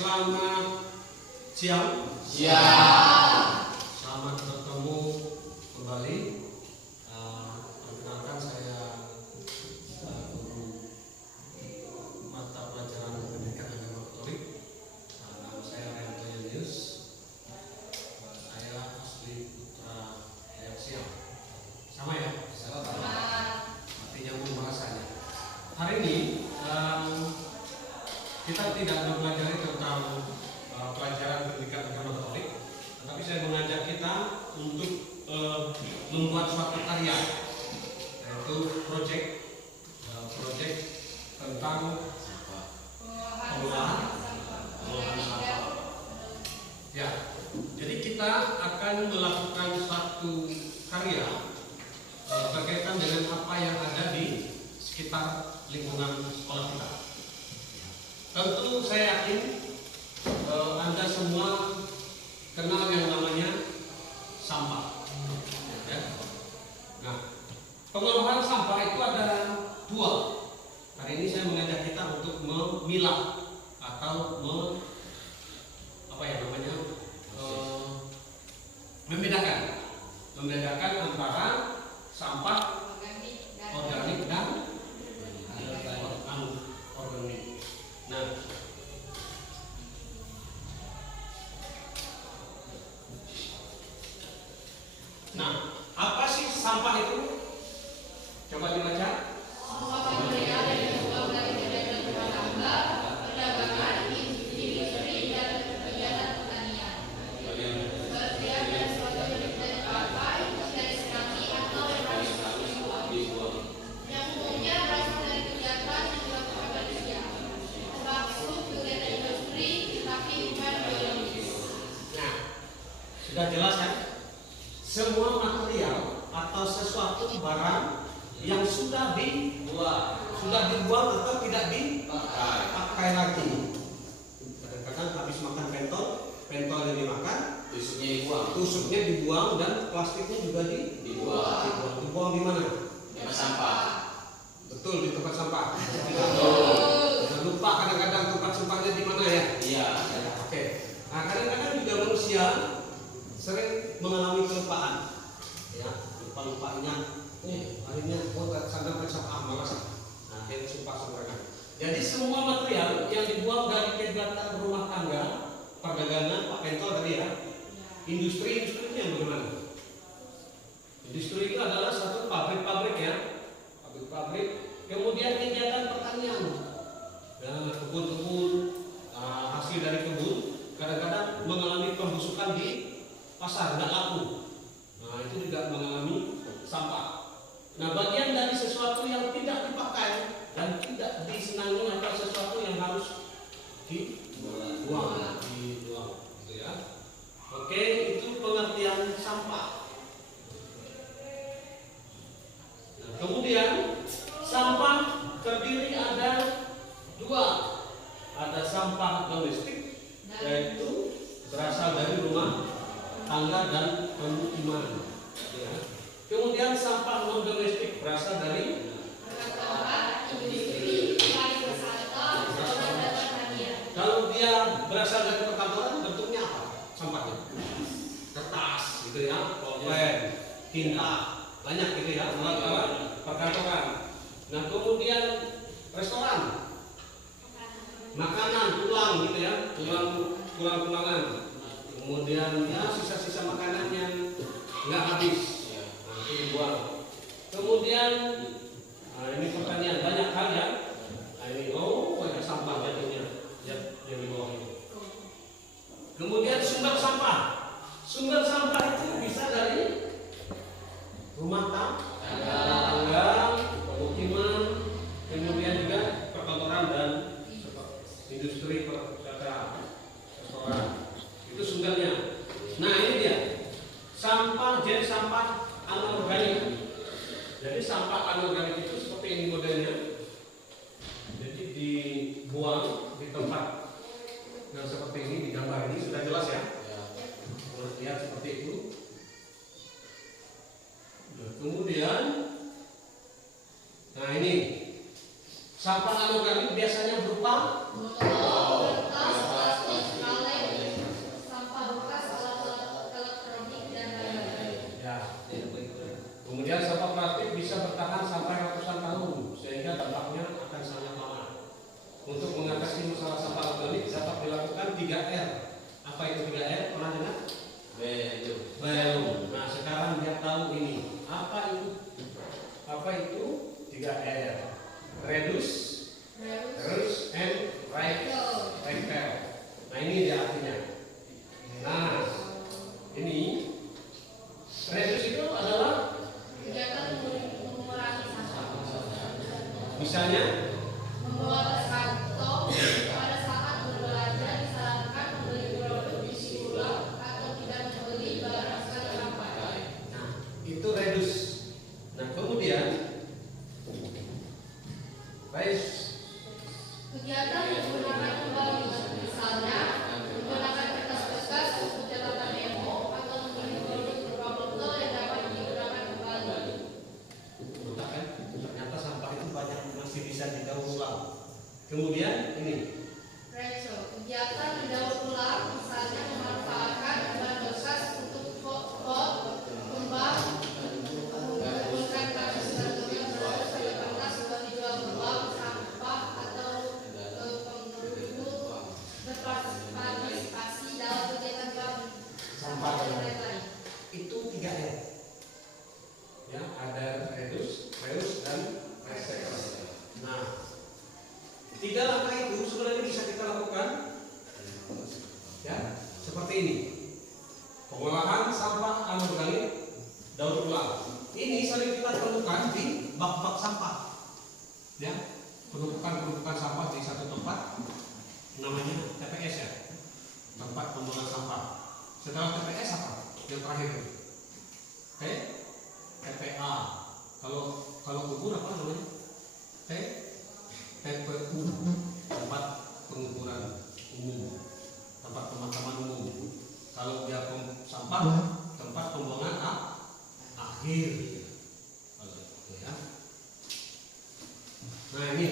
selamat siang. Siang. Selamat bertemu kembali. Perkenalkan saya guru mata pelajaran pendidikan agama Katolik. Nama saya Rianto Yenius. Saya asli Putra Hayat Siam. Sama ya? Sama. Artinya bahasanya. Hari ini kita tidak mempelajari tentang pelajaran pendidikan agama Katolik, tetapi saya mengajak kita untuk membuat suatu karya, yaitu proyek tentang pengolahan sampah. Ya, jadi kita akan melakukan satu karya berkaitan dengan apa yang ada di sekitar lingkungan sekolah kita. Tentu saya yakin Anda semua kenal yang namanya sampah. Ya. Nah, pengolahan sampah itu ada dua. Hari ini saya mengajak kita untuk memilah atau membedakan antara sampah organik dan anorganik. Nah, apa sih sampah itu? Coba dibaca. Sudah jelas kan? Semua material atau sesuatu barang yang sudah dibuang atau tidak dipakai lagi. Kadang-kadang habis makan pentol yang dimakan, tusuknya dibuang dan plastiknya juga dibuang. Dibuang di mana? Tempat sampah. Betul, di tempat sampah. Jangan lupa kadang-kadang tempat sampahnya di mana ya? Iya. Oke. Nah, kadang-kadang juga manusia sering mengalami kelupaan, ya, lupa-lupanya. Akhirnya sadar sampah malas. Nah, akhirnya sumpah sembarangan. Jadi semua material yang dibuang dari kegiatan rumah tangga, perdagangan, Pak Pentol tadi ya, industri yang bagaimana? Industri itu adalah satu pabrik-pabrik ya, pabrik-pabrik. Kemudian kegiatan pertanian, ya, kebun-kebun, hasil dari kebun kadang-kadang mengalami pembusukan di pasar, nggak laku. Nah, itu juga mengalami sampah. Nah, bagian dari sesuatu yang tidak dipakai dan tidak disenangi atau sesuatu yang harus dibuang, gitu ya. Oke, itu pengertian sampah. Nah, kemudian sampah terdiri ada dua. Ada sampah domestik, yaitu berasal dari rumah tangga dan pemukiman. Ya. Kemudian sampah non domestik berasal dari kalau dia berasal dari perkantoran, bentuknya apa? Sampahnya kertas, gitu ya, pulpen, tinta, banyak gitu ya, alat perkantoran. Nah, kemudian restoran, makanan, tulang gitu ya, tulang-tulangan. Kemudian ya sisa-sisa makanan yang nggak habis, nanti dibuang. Kemudian ini pertanian, banyak hal ya. Ini banyak sampah jatuhnya yang di bawah ini. Kemudian sumber sampah itu bisa dari rumah tangga, pemukiman, kemudian juga perkantoran dan industri restoran. Itu sumbernya. Nah, ini dia sampah, jenis sampah anorganik. Jadi sampah anorganik itu seperti ini modelnya. Jadi dibuang di tempat yang seperti ini, di gambar ini sudah jelas ya. Lihat seperti itu. Nah, kemudian, nah ini sampah anorganik biasanya berupa mengatasi masalah sampah organik dapat dilakukan 3R. Apa itu 3R? Pernah dengar? Belum. Nah, sekarang dia tahu ini. Apa itu? Apa itu 3R? Reduce, and recycle. Nah, ini dia artinya. Nah, ini reduce itu adalah mengurangi sampah. misalnya Membawa tas kantong pada saat berbelanja disarankan membeli produk isi ulang atau tidak membeli barang sekali pakai. nah, itu reduce. Nah, kemudian Kegiatan menggunakan kembali, misalnya menggunakan kertas bekas untuk catatan memo atau membeli produk berupa botol yang dapat digunakan kembali. kan ternyata sampah itu banyak masih bisa didaur ulang. Kemudian ini Rachel, kegiatan mendaur ulang, misalnya memanfaatkan bahan bekas untuk pot, kembang, mengumpulkan kasus gantungan beras pada kertas buat dijual ulang, sampah atau pengurus berpartisipasi dalam kegiatan bank sampah dan lain-lain. itu 3R. Ya, ada reduce, reuse, dan recycle. Nah, 3 langkah itu sebenarnya bisa kita lakukan, ya, seperti ini. Pengolahan sampah anorganik daur ulang. Ini sering kita temukan di bak-bak sampah, ya, penumpukan sampah di satu tempat, namanya TPS ya, tempat pembuangan sampah. Setelah TPS apa? Yang terakhir, oke? TPA. Kalau kubur apa namanya? TPU, tempat penguburan umum, tempat pemakaman umum. Kalau dia sampah, tempat pembuangan akhir. Ya. Nah, ini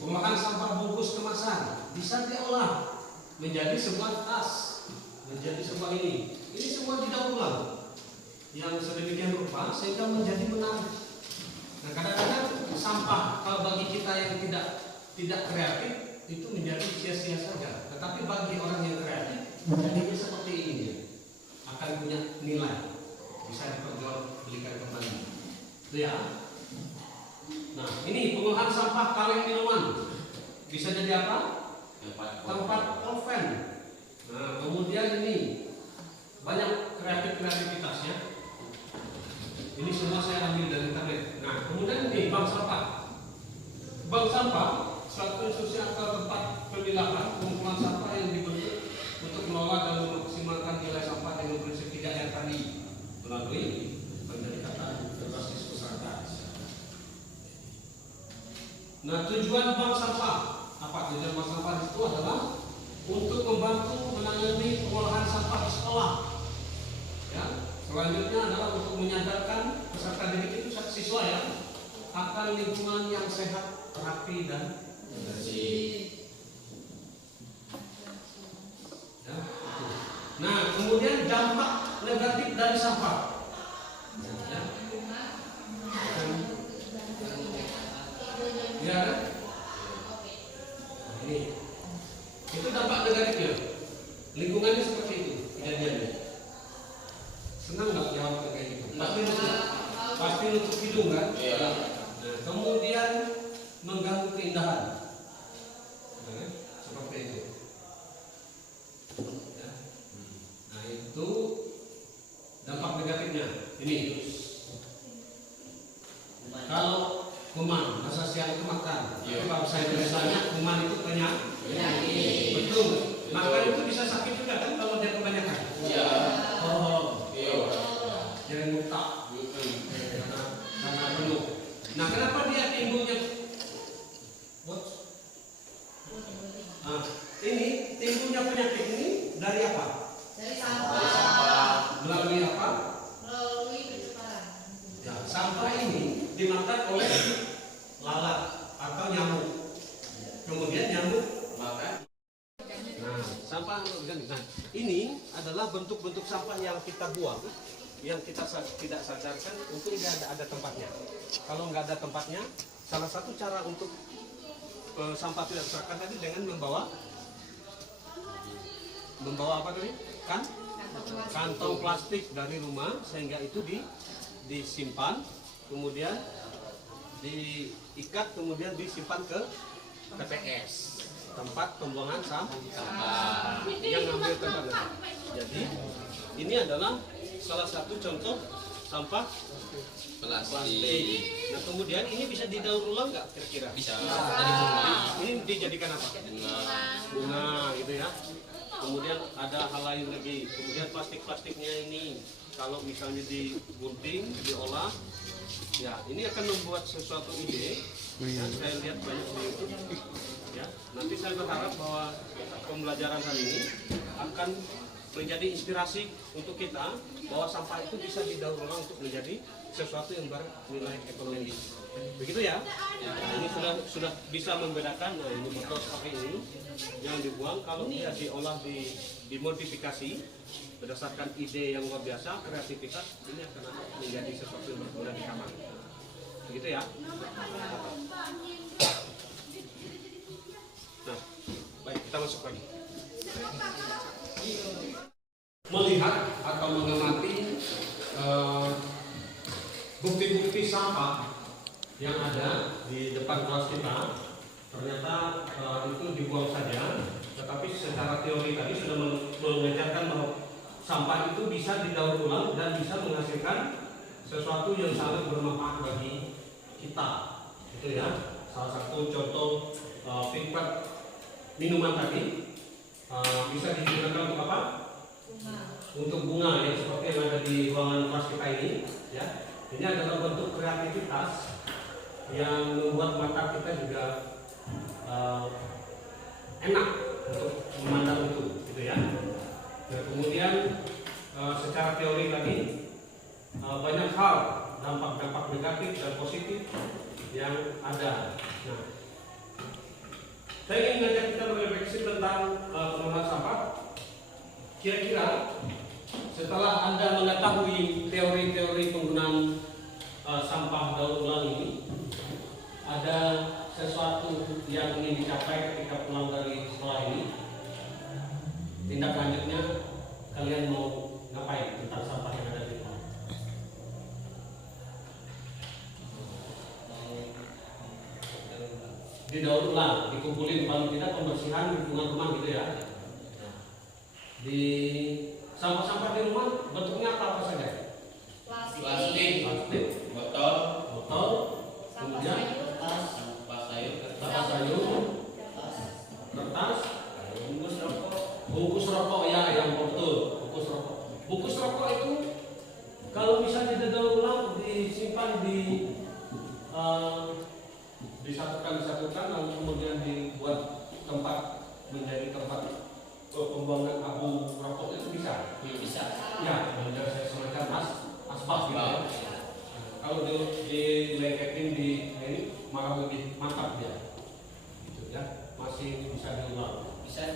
pengolahan sampah bungkus kemasan bisa diolah menjadi sebuah tas, menjadi sebuah ini. Ini semua didaur ulang yang sedemikian rupa sehingga menjadi menarik. Nah, kadang-kadang sampah kalau bagi kita yang tidak kreatif itu menjadi sia-sia saja. Tetapi bagi orang yang kreatif jadinya seperti ini ya. Akan punya nilai, bisa diperjualbelikan kembali. Itu ya. Nah, ini pengolahan sampah kaleng minuman bisa jadi apa? Tempat oven. Nah, kemudian ini banyak kreativitasnya. Ini semua saya ambil dari internet. Nah, kemudian ini bank sampah. Bank sampah suatu institusi atau tempat pemilahan pengumpulan sampah yang dibentuk untuk mengelola dan memaksimalkan nilai sampah dengan prinsip 3R tadi melalui pendekatan berbasis usaha. Nah, tujuan bank sampah apa? Tujuan bank sampah itu adalah untuk membantu menangani pengolahan sampah di sekolah. Ya, selanjutnya adalah untuk menyadarkan peserta didik itu siswa ya akan lingkungan yang sehat, rapi dan bersih. Ya, itu. Nah, kemudian dampak negatif dari sampah. Ya. Ya, nah, ini itu dampak negatifnya. Lingkungannya seperti itu kejadiannya. Senang nggak jawab kayak gitu? Pasti nutup hidung kan? Iya. Nah, kemudian mengganggu keindahan. Nah, seperti itu. Ya. Nah, itu dampak negatifnya. Ini kalau kuman, masa siang itu makan. Iya. Tapi kalau saya biasanya kuman itu penyakit. Betul. Makan itu bisa sakit juga kan kalau dia kebanyakan. Iya. Oh, Iya. jadi muntah. Karena penuh. Nah, kenapa dia timbulnya? Nah, ini timbulnya penyakit ini dari apa? Dari Dari sampah. sampah. Melalui apa? Melalui pencemaran. Ya, sampah ini dimakan oleh lalat atau nyamuk. Kemudian nyamuk makan. Nah, sampah organik. Nah, ini adalah bentuk-bentuk sampah yang kita buang, yang kita tidak sadarkan untuk nggak ada tempatnya. Kalau nggak ada tempatnya, salah satu cara untuk sampah tidak terserahkan tadi dengan membawa apa tadi? Kantong plastik dari rumah, sehingga itu disimpan, kemudian diikat, kemudian disimpan ke TPS, tempat pembuangan sampah yang ngambil tempatnya. Jadi ini adalah salah satu contoh sampah plastik. Nah, kemudian ini bisa didaur ulang nggak kira-kira? Bisa. Dari bunga. Ini dijadikan apa? Bunga gitu ya. Kemudian ada hal lain lagi. Kemudian plastiknya ini kalau misalnya digunting, diolah, ya ini akan membuat sesuatu ide. Ya, saya lihat banyak di YouTube. Ya, nanti saya berharap bahwa pembelajaran kali ini akan menjadi inspirasi untuk kita bahwa sampah itu bisa didaur ulang untuk menjadi sesuatu yang bernilai ekonomi. Begitu ya? Nah, ini sudah bisa membedakan. Nah, ini botol seperti ini yang dibuang kalau dia diolah, dimodifikasi berdasarkan ide yang luar biasa, kreativitas, ini akan menjadi sesuatu yang berguna di kamar. Begitu ya? Nah, baik, kita masuk lagi. Melihat atau mengamati bukti-bukti sampah yang ada di depan kelas kita, ternyata itu dibuang saja, tetapi secara teori tadi sudah mengajarkan bahwa sampah itu bisa didaur ulang dan bisa menghasilkan sesuatu yang sangat bermanfaat bagi kita. Itu ya, salah satu contoh pipet minuman tadi bisa digunakan untuk apa? Untuk bunga yang seperti yang ada di ruangan kelas kita ini, ya. Ini adalah bentuk kreativitas yang membuat mata kita juga enak untuk memandang itu, gitu ya. Dan kemudian secara teori tadi banyak hal dampak-dampak negatif dan positif yang ada. Nah, saya ingin mengajak kita berefleksi tentang pengolahan sampah. Kira-kira setelah Anda mengetahui teori-teori penggunaan sampah daur ulang ini, ada sesuatu yang ingin dicapai ketika pulang dari sekolah ini? Tindak lanjutnya kalian mau ngapain tentang sampah yang ada di rumah? Didaur ulang, dikumpulin, paling tidak pembersihan lingkungan rumah gitu ya. Di sampah-sampah di rumah bentuknya apa saja? Plastik, botol, Sampah kemudian sayur, sampah sayur, kertas, bungkus rokok ya, yang betul, bungkus rokok. Bungkus rokok itu kalau bisa didaur ulang, disimpan disatukan lalu kemudian dibuat tempat, menjadi tempat pembuangan abu rokok itu bisa. Ya, menjadi semacam asbak gitu ya. Kalau dilengketin di ini malah lebih mantap dia, gitu ya. Masih bisa diulang. bisa